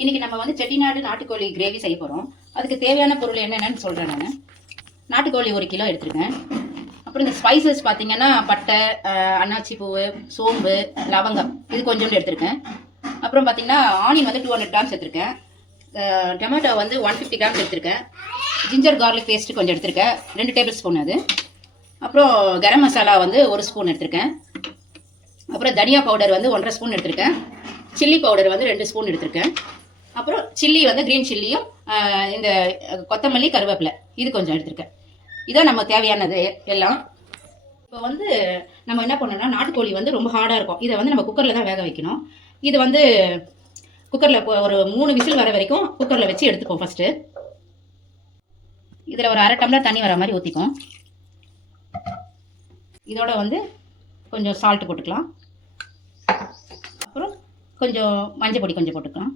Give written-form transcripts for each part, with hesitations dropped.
இன்னைக்கு நம்ம வந்து செட்டிநாடு நாட்டுக்கோழி கிரேவி செய்ய போகிறோம். அதுக்கு தேவையான பொருள் என்னென்னு சொல்கிறேன். நான் நாட்டுக்கோழி 1 கிலோ எடுத்துருக்கேன். அப்புறம் இந்த ஸ்பைசஸ் பார்த்தீங்கன்னா பட்டை, அன்னாச்சி பூவு, சோம்பு, லவங்கம் இது கொஞ்சோண்டு எடுத்திருக்கேன். அப்புறம் பார்த்தீங்கன்னா ஆனியன் வந்து 200 கிராம்ஸ் எடுத்திருக்கேன். டொமேட்டோ வந்து 150 கிராம்ஸ் எடுத்திருக்கேன். ஜிஞ்சர் கார்லிக் பேஸ்ட்டு கொஞ்சம் எடுத்திருக்கேன், 2 டேபிள் ஸ்பூன் அது. அப்புறம் கரம் மசாலா வந்து 1 ஸ்பூன் எடுத்திருக்கேன். அப்புறம் தனியா பவுடர் வந்து 1.5 ஸ்பூன் எடுத்திருக்கேன். சில்லி பவுடர் வந்து 2 ஸ்பூன் எடுத்திருக்கேன். அப்புறம் சில்லி வந்து க்ரீன் சில்லியும் இந்த கொத்தமல்லி, கருவேப்பிலை இது கொஞ்சம் எடுத்திருக்கேன். இதான் நம்ம தேவையானது எல்லாம். இப்போ வந்து நம்ம என்ன பண்ணணும்னா, நாட்டுக்கோழி வந்து ரொம்ப ஹார்டாக இருக்கும். இதை வந்து நம்ம குக்கரில் தான் வேக வைக்கணும். இது வந்து குக்கரில் ஒரு 3 விசில் வர வரைக்கும் குக்கரில் வச்சு எடுத்துப்போம். ஃபஸ்ட்டு இதில் ஒரு 1/2 டம்ளர் தண்ணி வர மாதிரி ஊற்றிப்போம். இதோட வந்து கொஞ்சம் சால்ட்டு போட்டுக்கலாம். அப்புறம் கொஞ்சம் மஞ்சள் பொடி கொஞ்சம் போட்டுக்கலாம்.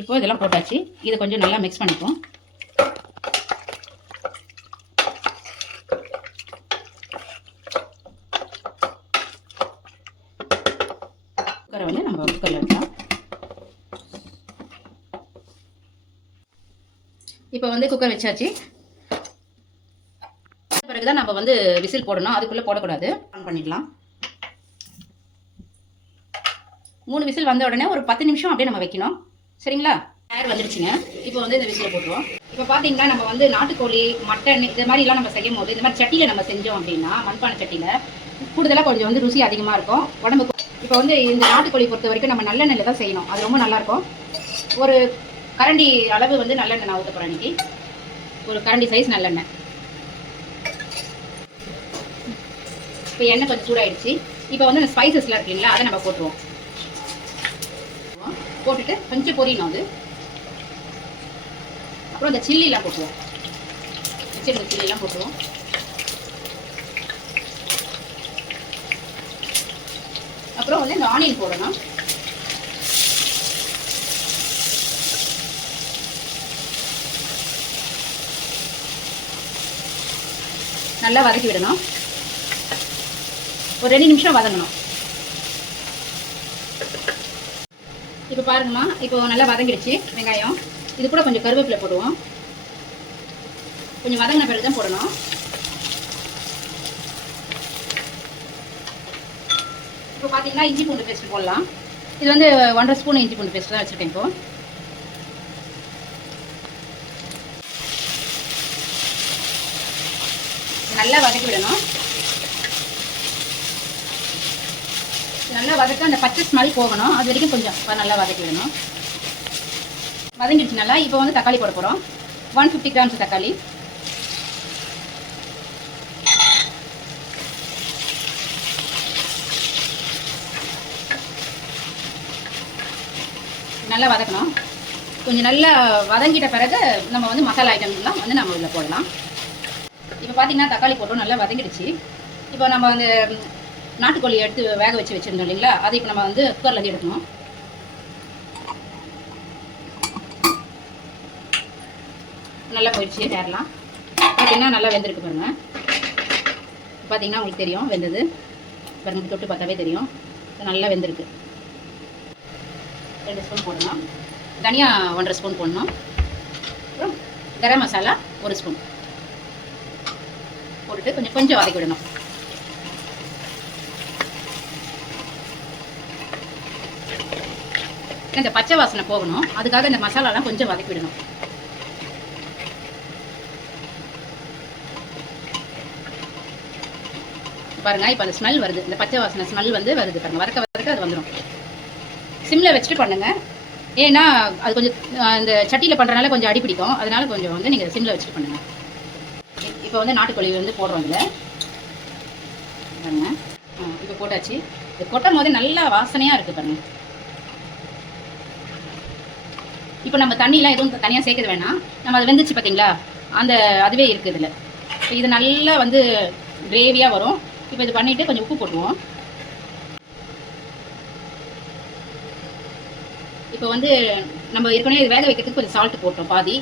இப்போ இதெல்லாம் போட்டாச்சு. இதை கொஞ்சம் நல்லா மிக்ஸ் பண்ணிப்போம். குக்கரை வந்து நம்ம குக்கரில் வைக்கலாம். இப்போ வந்து குக்கர் வச்சாச்சு. பிறகுதான் நம்ம வந்து விசில் போடணும். அதுக்குள்ளே போடக்கூடாது. ஆன் பண்ணிடலாம். 3 விசில் வந்த உடனே ஒரு 10 நிமிஷம் அப்படியே நம்ம வைக்கணும். சரிங்களா? ஏர் வந்துடுச்சுங்க. இப்போ வந்து இந்த விசில் போட்டுருவோம். இப்போ பார்த்தீங்கன்னா நம்ம வந்து நாட்டுக்கோழி, மட்டன் இது மாதிரிலாம் நம்ம செய்யும் போது இந்த மாதிரி சட்டியில் நம்ம செஞ்சோம் அப்படின்னா, மண்பானை சட்டியில் கூடுதலாக கொஞ்சம் வந்து ருசி அதிகமாக இருக்கும் உடம்புக்கு. இப்போ வந்து இந்த நாட்டுக்கோழி பொறுத்த வரைக்கும் நம்ம நல்லெண்ணெயில் தான் செய்யணும். அது ரொம்ப நல்லாயிருக்கும். ஒரு கரண்டி அளவு வந்து நல்லெண்ணெய் நான் ஊற்ற போகிறேன் இன்னைக்கு. ஒரு கரண்டி சைஸ் நல்லெண்ணெய். இப்போ எண்ணெய் கொஞ்சம் சூடாயிடுச்சு. இப்போ வந்து இந்த ஸ்பைசஸ்லாம் இருக்குங்களா, அதை நம்ம போட்டுருவோம். போட்டுட்டு கொஞ்சம் பொரியணும் அது. அப்புறம் இந்த சில்லிலாம் போட்டுருவோம். வச்சிருந்த சில்லிலாம் போட்டுருவோம். அப்புறம் வந்து இந்த ஆனியன் போடணும். நல்லா வதக்கி விடணும். ஒரு 2 நிமிஷம் வதங்கணும். இப்போ பாருங்கம்மா, இப்போ நல்லா வதங்கிடுச்சு வெங்காயம். இது கூட கொஞ்சம் கருவேப்பிலை போடுவோம். கொஞ்சம் வதங்கின பிறகு தான் போடணும். இப்போ பார்த்தீங்கன்னா இஞ்சி பூண்டு பேஸ்ட் போடலாம். இது வந்து 1.5 ஸ்பூன் இஞ்சி பூண்டு பேஸ்ட் தான் வச்சுருக்கேன். இப்போ நல்லா வதக்கி விடணும். நல்லா வதக்க அந்த பச்சை ஸ்மெல் போகணும். அது வரைக்கும் கொஞ்சம் நல்லா வதக்கி விடணும். வதங்கிடுச்சு நல்லா. இப்போ வந்து தக்காளி போட போகிறோம். 150 கிராம்ஸ் தக்காளி. நல்லா வதக்கணும். கொஞ்சம் நல்லா வதங்கிட்ட பிறகு நம்ம வந்து மசாலா ஐட்டம்லாம் வந்து நம்ம இதில் போடலாம். இப்போ பார்த்தீங்கன்னா தக்காளி போட்டோம், நல்லா வதங்கிடுச்சு. இப்போ நம்ம அந்த நாட்டுக்கோழி எடுத்து வேக வச்சுருந்தோம் இல்லைங்களா, அதை இப்போ நம்ம வந்து குக்கரில் எடுக்கணும். நல்லா போயிடுச்சு. ஏறலாம் பார்த்தீங்கன்னா நல்லா வெந்திருக்கு பாருங்கள். பார்த்தீங்கன்னா உங்களுக்கு தெரியும் வெந்தது பாருங்கள். தொட்டு பார்த்தாவே தெரியும் நல்லா வெந்திருக்கு. 2 ஸ்பூன் போடணும். தனியா 1.5 ஸ்பூன் போடணும். அப்புறம் கரம் மசாலா 1 ஸ்பூன் போட்டுட்டு கொஞ்சம் வதக்கி விடணும். இந்த பச்சை வாசனை போகணும். அதுக்காக இந்த மசாலாலாம் கொஞ்சம் வதக்கி விடணும். பாருங்க, இப்போ அந்த ஸ்மெல் வருது. இந்த பச்சை வாசனை ஸ்மெல் வந்து வருது பாருங்க. வதக்க வதக்க அது வந்துடும். சிம்மில் வச்சுட்டு பண்ணுங்க. ஏன்னா அது கொஞ்சம் இந்த சட்டியில் பண்ணுறதுனால கொஞ்சம் அடி பிடிக்கும். அதனால கொஞ்சம் வந்து நீங்கள் சிம்மில் வச்சுட்டு பண்ணுங்க. இப்போ வந்து நாட்டுக்கோழி வந்து போடுறோம் இதில் பாருங்க. இப்போ போட்டாச்சு. இது கொட்டும் போது நல்லா வாசனையாக இருக்குது பாருங்க. இப்போ நம்ம தண்ணியெலாம் எதுவும் தனியாக சேர்க்க வேணாம். நம்ம அது வெந்துச்சு பார்த்தீங்களா, அந்த அதுவே இருக்குது இதில். இப்போ இது நல்லா வந்து கிரேவியாக வரும். இப்போ இது பண்ணிவிட்டு கொஞ்சம் உப்பு போட்டுருவோம். இப்போ வந்து நம்ம ஏற்கனவே இது வேக வைக்கிறதுக்கு கொஞ்சம் சால்ட்டு போட்டோம். பாதி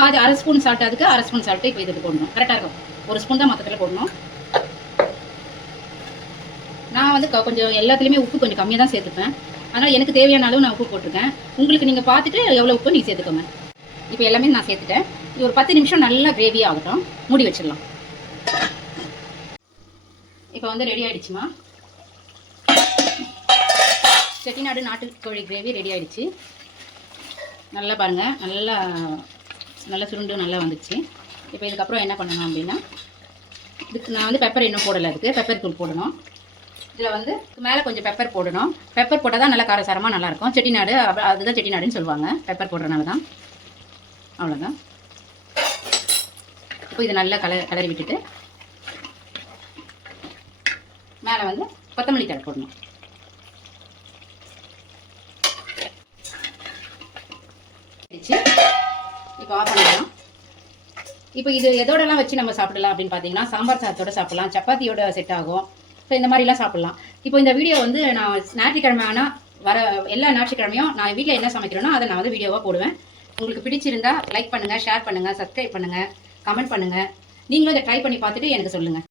1/2 ஸ்பூன் சால்ட்டு, அதுக்கு 1/2 ஸ்பூன் சால்ட்டு இப்போ இதுக்கு போடணும். கரெக்டாக இருக்கும். 1 ஸ்பூன் தான் மொத்தத்தில் போடணும். நான் வந்து கொஞ்சம் எல்லாத்துலேயுமே உப்பு கொஞ்சம் கம்மியாக தான் சேர்த்துப்பேன். அதனால் எனக்கு தேவையான அளவு நான் உப்பு போட்டிருக்கேன். உங்களுக்கு நீங்கள் பார்த்துட்டு எவ்வளோ உப்பு நீங்கள் சேர்த்துக்கோங்க. இப்போ எல்லாமே நான் சேர்த்துட்டேன். இது ஒரு 10 நிமிஷம் நல்லா கிரேவி ஆகட்டும், மூடி வச்சிடலாம். இப்போ வந்து ரெடி ஆகிடுச்சுமா, செட்டிநாடு நாட்டுக்கோழி கிரேவி ரெடி ஆகிடுச்சு. நல்லா பாருங்கள், நல்லா சுருண்டு நல்லா வந்துச்சு. இப்போ இதுக்கப்புறம் என்ன பண்ணணும் அப்படின்னா, இதுக்கு நான் வந்து பெப்பர் இன்னும் போடலை, அதுக்கு பெப்பர் தூள் போடணும். இதில் வந்து மேலே கொஞ்சம் பெப்பர் போடணும். பெப்பர் போட்டால் தான் நல்லா காரசாரமாக நல்லாயிருக்கும். செட்டிநாடு அதுதான் செட்டிநாடுன்னு சொல்லுவாங்க, பெப்பர் போடுறதுனால தான். அவ்வளோதான். இப்போ இது நல்லா கலரி விட்டுட்டு மேலே வந்து கொத்தமல்லி தழை போடணும். இப்போ ஆஃப் பண்ணிடலாம். இப்போ இது எதோடலாம் வச்சு நம்ம சாப்பிடலாம் அப்படின்னு பார்த்தீங்கன்னா, சாம்பார் சாதத்தோடு சாப்பிடலாம், சப்பாத்தியோட செட் ஆகும். ஸோ இந்த மாதிரிலாம் சாப்பிட்லாம். இப்போ இந்த வீடியோ வந்து நான் ஞாயிற்றுக்கிழமை ஆனால் வர எல்லா ஞாயிற்றுக்கிழமையும் நான் வீட்டில் என்ன சமைக்கிறேனோ அதை நான் வந்து வீடியோவாக போடுவேன். உங்களுக்கு பிடிச்சிருந்தா லைக் பண்ணுங்கள், ஷேர் பண்ணுங்கள், சப்ஸ்கிரைப் பண்ணுங்கள், கமெண்ட் பண்ணுங்கள். நீங்களும் இதை ட்ரை பண்ணி பார்த்துட்டு எனக்கு சொல்லுங்கள்.